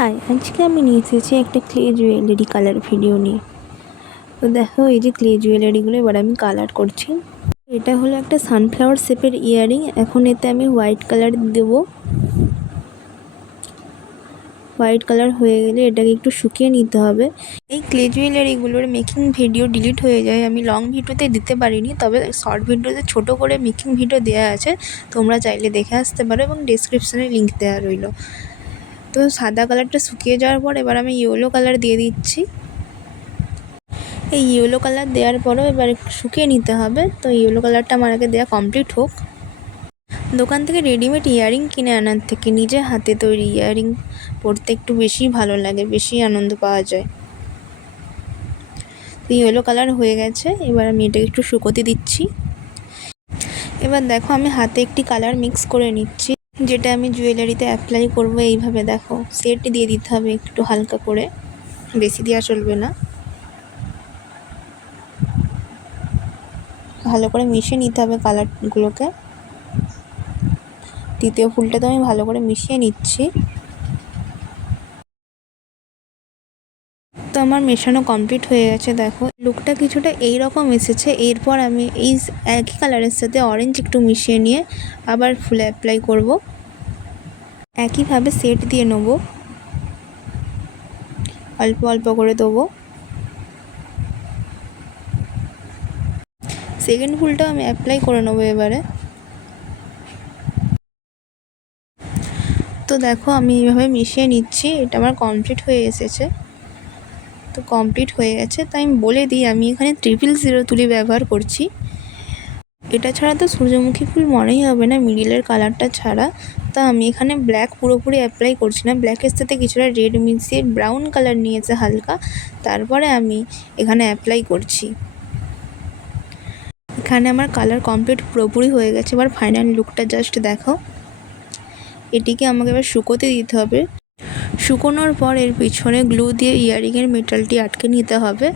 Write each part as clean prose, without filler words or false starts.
High, আজকে আমি নিয়ে এসেছি একটা ক্লে জুয়েলারি কালার ভিডিও নিয়ে। তো দেখো, এই যে ক্লে জুয়েলারিগুলো এবার আমি কালার করছি। এটা হলো একটা সানফ্লাওয়ার শেপের ইয়াররিং। এখন এতে আমি হোয়াইট কালার দেবো। হোয়াইট কালার হয়ে গেলে এটাকে একটু শুকিয়ে নিতে হবে। এই ক্লে জুয়েলারিগুলোর মেকিং ভিডিও ডিলিট হয়ে যায়, আমি লং ভিডিওতে দিতে পারিনি, তবে শর্ট ভিডিওতে ছোট করে মেকিং ভিডিও দেওয়া আছে, তোমরা চাইলে দেখে আসতে পারো এবং ডেসক্রিপশানে লিঙ্ক দেওয়া রইল। তো সাদা কালারটা শুকিয়ে যাওয়ার পর এবার আমি ইয়েলো কালার দিয়ে দিচ্ছি। এই ইয়েলো কালার দেওয়ার পরও এবার একটু শুকিয়ে নিতে হবে। তো ইয়েলো কালারটা আমার আগে দেওয়া কমপ্লিট হোক। দোকান থেকে রেডিমেড ইয়াররিং কিনে আনার থেকে নিজে হাতে তৈরি ইয়াররিং পরতে একটু বেশি ভালো লাগে, বেশি আনন্দ পাওয়া যায়। তো ইয়েলো কালার হয়ে গেছে, এবার আমি এটাকে একটু শুকোতে দিচ্ছি। এবার দেখো, আমি হাতে একটি কালার মিক্স করে নিচ্ছি, যেটা আমি জুয়েলারিতে অ্যাপ্লাই করব। এইভাবে দেখো, সেট দিয়ে দিতে হবে একটু হালকা করে, বেশি দেওয়া চলবে না। ভালো করে মিশিয়ে নিতে হবে কালারগুলোকে। দ্বিতীয় ফুলটা তো আমি ভালো করে মিশিয়ে নিচ্ছি। তো আমার মেশানো কমপ্লিট হয়ে গেছে। দেখো, লুকটা কিছুটা এই রকম এসেছে। এরপর আমি এই একই কালারের সাথে অরেঞ্জ একটু মিশিয়ে নিয়ে আবার ফুলে অ্যাপ্লাই করব। একইভাবে সেট দিয়ে নেব, অল্প অল্প করে দেবো। সেকেন্ড ফুলটাও আমি অ্যাপ্লাই করে নেবো এবারে। তো দেখো, আমি এইভাবে মিশিয়ে নিচ্ছি। এটা আমার কমপ্লিট হয়ে এসেছে। তো কমপ্লিট হয়ে গেছে, তাই আমি বলে দিই আমি এখানে 000 তুলি ব্যবহার করছি। এটা ছাড়া তো সূর্যমুখী ফুল মনেই হবে না মিডিলের কালারটা ছাড়া। তো আমি এখানে ব্ল্যাক পুরোপুরি অ্যাপ্লাই করছি না, ব্ল্যাকের সাথে কিছুটা রেড মিশিয়ে ব্রাউন কালার নিয়েছে হালকা, তারপরে আমি এখানে অ্যাপ্লাই করছি। এখানে আমার কালার কমপ্লিট পুরোপুরি হয়ে গেছে। এবার ফাইনাল লুকটা জাস্ট দেখো। এটিকে আমাকে এবার শুকোতে দিতে হবে। শুকোনোর পর এর পিছনে গ্লু দিয়ে ইয়াররিংয়ের মেটালটি আটকে নিতে হবে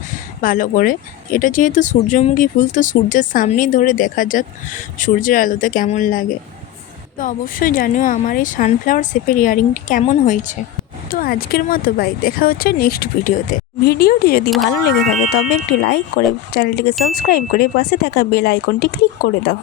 ভালো করে। এটা যেহেতু সূর্যমুখী ফুল, তো সূর্যের সামনেই ধরে দেখা যাক সূর্যের আলোতে কেমন লাগে। তো অবশ্যই জানিও আমার এই সানফ্লাওয়ার শেপের ইয়াররিংটি কেমন হয়েছে। তো আজকের মতো বাই, দেখা হচ্ছে নেক্সট ভিডিওতে। ভিডিওটি যদি ভালো লেগে থাকে তবে একটি লাইক করে চ্যানেলটিকে সাবস্ক্রাইব করে পাশে থাকা বেল আইকনটি ক্লিক করে দাও।